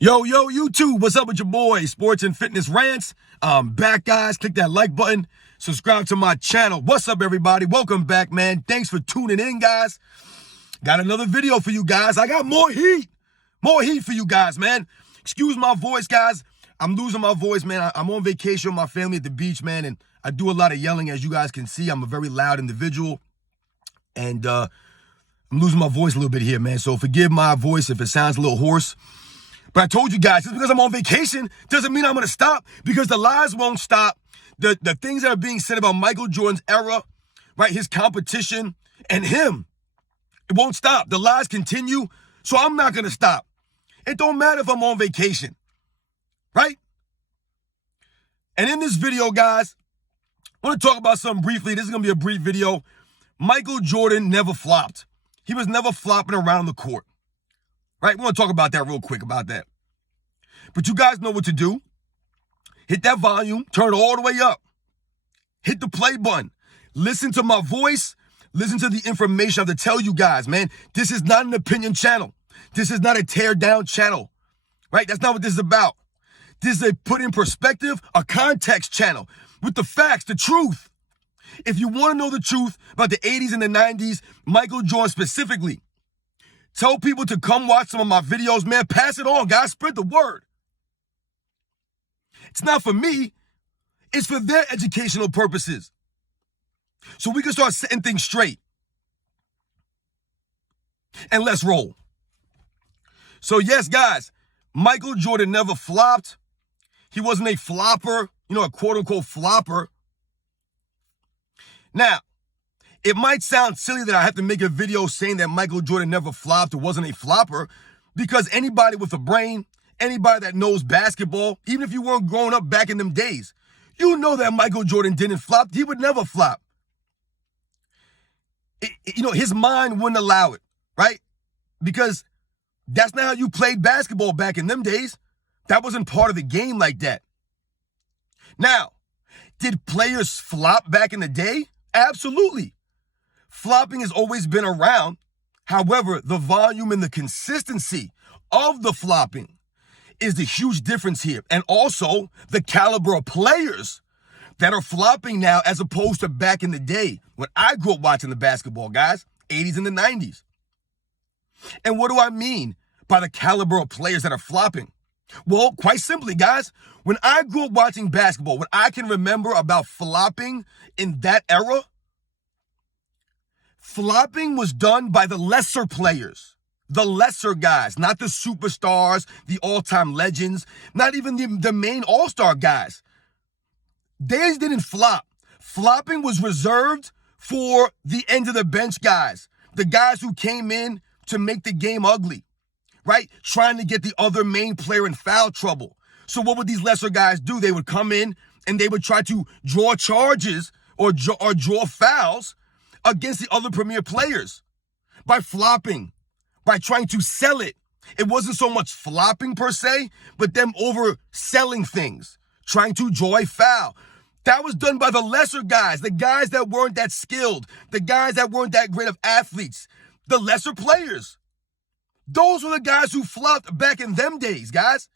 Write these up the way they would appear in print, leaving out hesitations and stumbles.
Yo, YouTube, what's up with your boy? Sports and Fitness Rants. Back, guys. Click that like button. Subscribe to my channel. What's up, everybody? Welcome back, man. Thanks for tuning in, guys. Got another video for you guys. I got more heat. More heat for you guys, man. Excuse my voice, guys. I'm losing my voice, man. I'm on vacation with my family at the beach, man, and I do a lot of yelling, as you guys can see. I'm a very loud individual, and I'm losing my voice a little bit here, man. So forgive my voice if it sounds a little hoarse. But I told you guys, just because I'm on vacation doesn't mean I'm going to stop, because the lies won't stop. The things that are being said about Michael Jordan's era, right, his competition, and him, it won't stop. The lies continue, so I'm not going to stop. It don't matter if I'm on vacation, right? And in this video, guys, I want to talk about something briefly. This is going to be a brief video. Michael Jordan never flopped. He was never flopping around the court. Right? We want to talk about that real quick about that. But you guys know what to do. Hit that volume. Turn it all the way up. Hit the play button. Listen to my voice. Listen to the information I have to tell you guys, man. This is not an opinion channel. This is not a tear down channel. Right? That's not what this is about. This is a put in perspective, a context channel with the facts, the truth. If you want to know the truth about the 80s and the 90s, Michael Jordan specifically, tell people to come watch some of my videos, man. Pass it on, guys. Spread the word. It's not for me. It's for their educational purposes. So we can start setting things straight. And let's roll. So yes, guys, Michael Jordan never flopped. He wasn't a flopper, a quote-unquote flopper. Now, it might sound silly that I have to make a video saying that Michael Jordan never flopped or wasn't a flopper, because anybody with a brain, anybody that knows basketball, even if you weren't growing up back in them days, you know that Michael Jordan didn't flop. He would never flop. His mind wouldn't allow it, right? Because that's not how you played basketball back in them days. That wasn't part of the game like that. Now, did players flop back in the day? Absolutely. Flopping has always been around. However, the volume and the consistency of the flopping is the huge difference here. And also the caliber of players that are flopping now as opposed to back in the day when I grew up watching the basketball, guys, 80s and the 90s. And what do I mean by the caliber of players that are flopping? Well, quite simply, guys, when I grew up watching basketball, what I can remember about flopping in that era, flopping was done by the lesser players, the lesser guys, not the superstars, the all-time legends, not even the main all-star guys. They didn't flop. Flopping was reserved for the end of the bench guys, the guys who came in to make the game ugly, right? Trying to get the other main player in foul trouble. So what would these lesser guys do? They would come in and they would try to draw charges or draw fouls against the other premier players by flopping, by trying to sell it. It wasn't so much flopping per se, but them overselling things, trying to draw a foul. That was done by the lesser guys, the guys that weren't that skilled, the guys that weren't that great of athletes, the lesser players. Those were the guys who flopped back in them days, guys.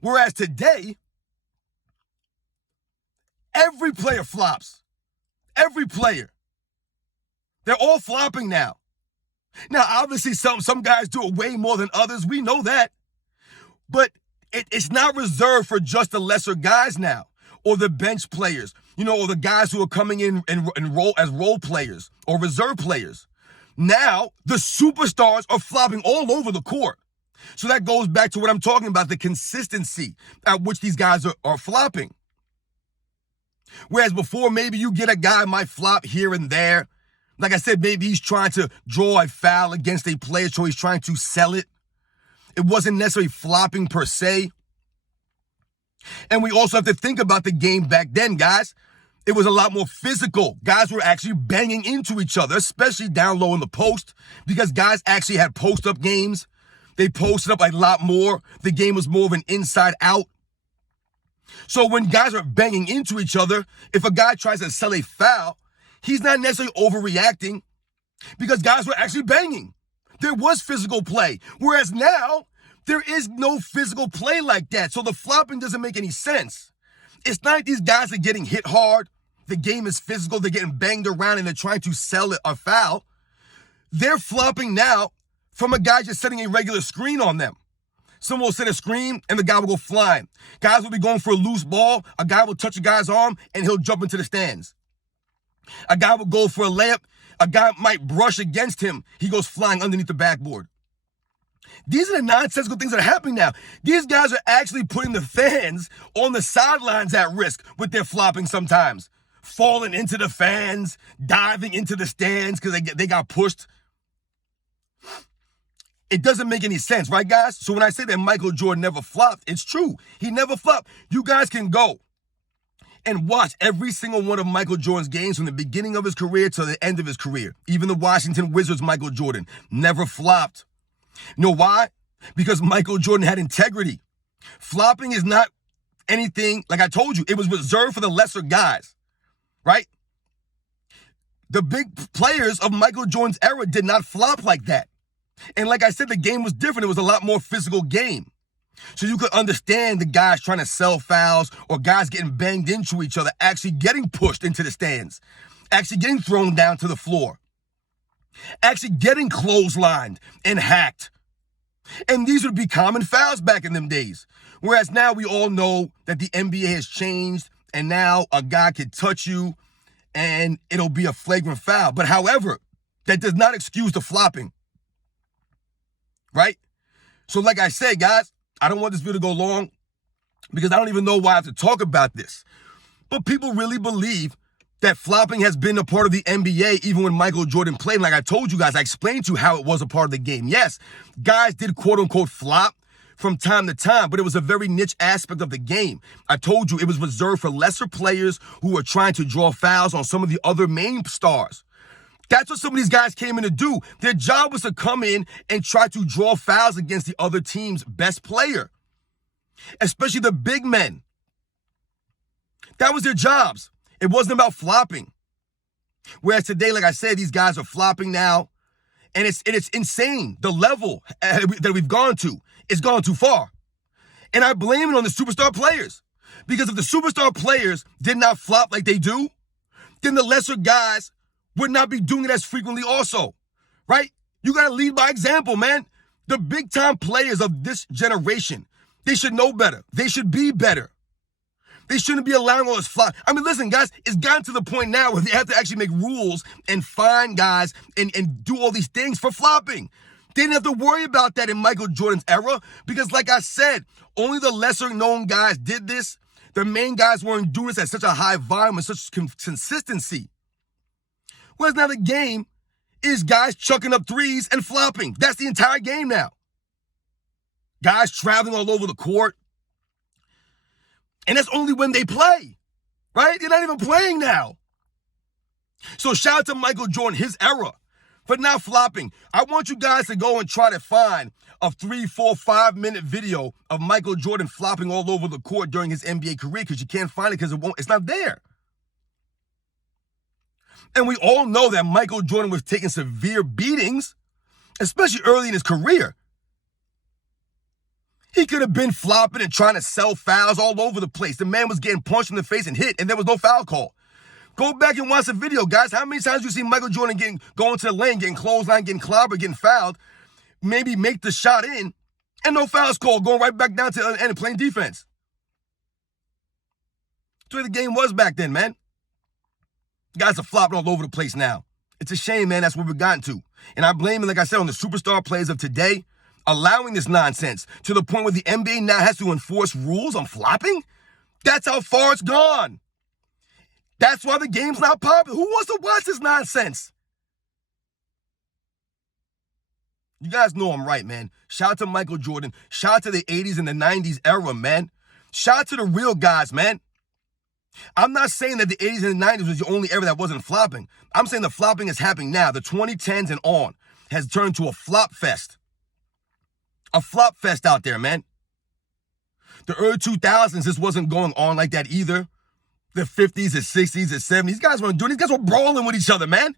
Whereas today, every player flops. Every player. They're all flopping now. Now, obviously, some guys do it way more than others. We know that. But it's not reserved for just the lesser guys now, or the bench players, or the guys who are coming in and role as role players or reserve players. Now, the superstars are flopping all over the court. So that goes back to what I'm talking about, the consistency at which these guys are flopping. Whereas before, maybe you get a guy might flop here and there. Like I said, maybe he's trying to draw a foul against a player, so he's trying to sell it. It wasn't necessarily flopping per se. And we also have to think about the game back then, guys. It was a lot more physical. Guys were actually banging into each other, especially down low in the post, because guys actually had post-up games. They posted up a lot more. The game was more of an inside out. So when guys are banging into each other, if a guy tries to sell a foul, he's not necessarily overreacting, because guys were actually banging. There was physical play. Whereas now, there is no physical play like that. So the flopping doesn't make any sense. It's not like these guys are getting hit hard. The game is physical. They're getting banged around and they're trying to sell it a foul. They're flopping now from a guy just setting a regular screen on them. Someone will set a screen and the guy will go flying. Guys will be going for a loose ball. A guy will touch a guy's arm and he'll jump into the stands. A guy will go for a layup. A guy might brush against him. He goes flying underneath the backboard. These are the nonsensical things that are happening now. These guys are actually putting the fans on the sidelines at risk with their flopping sometimes. Falling into the fans, diving into the stands because they got pushed. It doesn't make any sense, right, guys? So when I say that Michael Jordan never flopped, it's true. He never flopped. You guys can go and watch every single one of Michael Jordan's games from the beginning of his career to the end of his career. Even the Washington Wizards' Michael Jordan never flopped. You know why? Because Michael Jordan had integrity. Flopping is not anything, like I told you, it was reserved for the lesser guys, right? The big players of Michael Jordan's era did not flop like that. And like I said, the game was different. It was a lot more physical game. So you could understand the guys trying to sell fouls or guys getting banged into each other, actually getting pushed into the stands, actually getting thrown down to the floor, actually getting clotheslined and hacked. And these would be common fouls back in them days. Whereas now we all know that the NBA has changed and now a guy can touch you and it'll be a flagrant foul. But however, that does not excuse the flopping. Right? So like I said, guys, I don't want this video to go long because I don't even know why I have to talk about this. But people really believe that flopping has been a part of the NBA even when Michael Jordan played. And like I told you guys, I explained to you how it was a part of the game. Yes, guys did quote unquote flop from time to time, but it was a very niche aspect of the game. I told you it was reserved for lesser players who were trying to draw fouls on some of the other main stars. That's what some of these guys came in to do. Their job was to come in and try to draw fouls against the other team's best player, especially the big men. That was their jobs. It wasn't about flopping. Whereas today, like I said, these guys are flopping now, and it's insane. The level that we've gone to, it's gone too far. And I blame it on the superstar players. Because if the superstar players did not flop like they do, then the lesser guys would not be doing it as frequently also, right? You got to lead by example, man. The big-time players of this generation, they should know better. They should be better. They shouldn't be allowing all this flop. I mean, listen, guys, it's gotten to the point now where they have to actually make rules and fine guys and do all these things for flopping. They didn't have to worry about that in Michael Jordan's era because, like I said, only the lesser-known guys did this. The main guys weren't doing this at such a high volume and such consistency. Whereas now the game is guys chucking up threes and flopping. That's the entire game now. Guys traveling all over the court. And that's only when they play, right? They're not even playing now. So shout out to Michael Jordan, his era, for not flopping. I want you guys to go and try to find a 3, 4, 5-minute video of Michael Jordan flopping all over the court during his NBA career because you can't find it because it's not there. And we all know that Michael Jordan was taking severe beatings, especially early in his career. He could have been flopping and trying to sell fouls all over the place. The man was getting punched in the face and hit, and there was no foul call. Go back and watch the video, guys. How many times you see Michael Jordan going to the lane, getting clothesline, getting clobbered, getting fouled, maybe make the shot in, and no fouls called, going right back down to the end and playing defense? That's the way the game was back then, man. Guys are flopping all over the place now. It's a shame, man. That's what we've gotten to. And I blame it, like I said, on the superstar players of today allowing this nonsense to the point where the NBA now has to enforce rules on flopping. That's how far it's gone. That's why the game's not popular. Who wants to watch this nonsense? You guys know I'm right, man. Shout out to Michael Jordan. Shout out to the 80s and the 90s era, man. Shout out to the real guys, man. I'm not saying that the 80s and the 90s was the only era that wasn't flopping. I'm saying the flopping is happening now. The 2010s and on has turned to a flop fest. A flop fest out there, man. The early 2000s, this wasn't going on like that either. The 50s, the 60s, the 70s, these guys weren't doing. These guys were brawling with each other, man.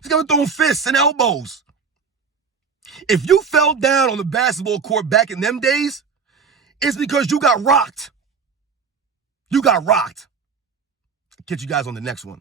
These guys were throwing fists and elbows. If you fell down on the basketball court back in them days, it's because you got rocked. You got rocked. Catch you guys on the next one.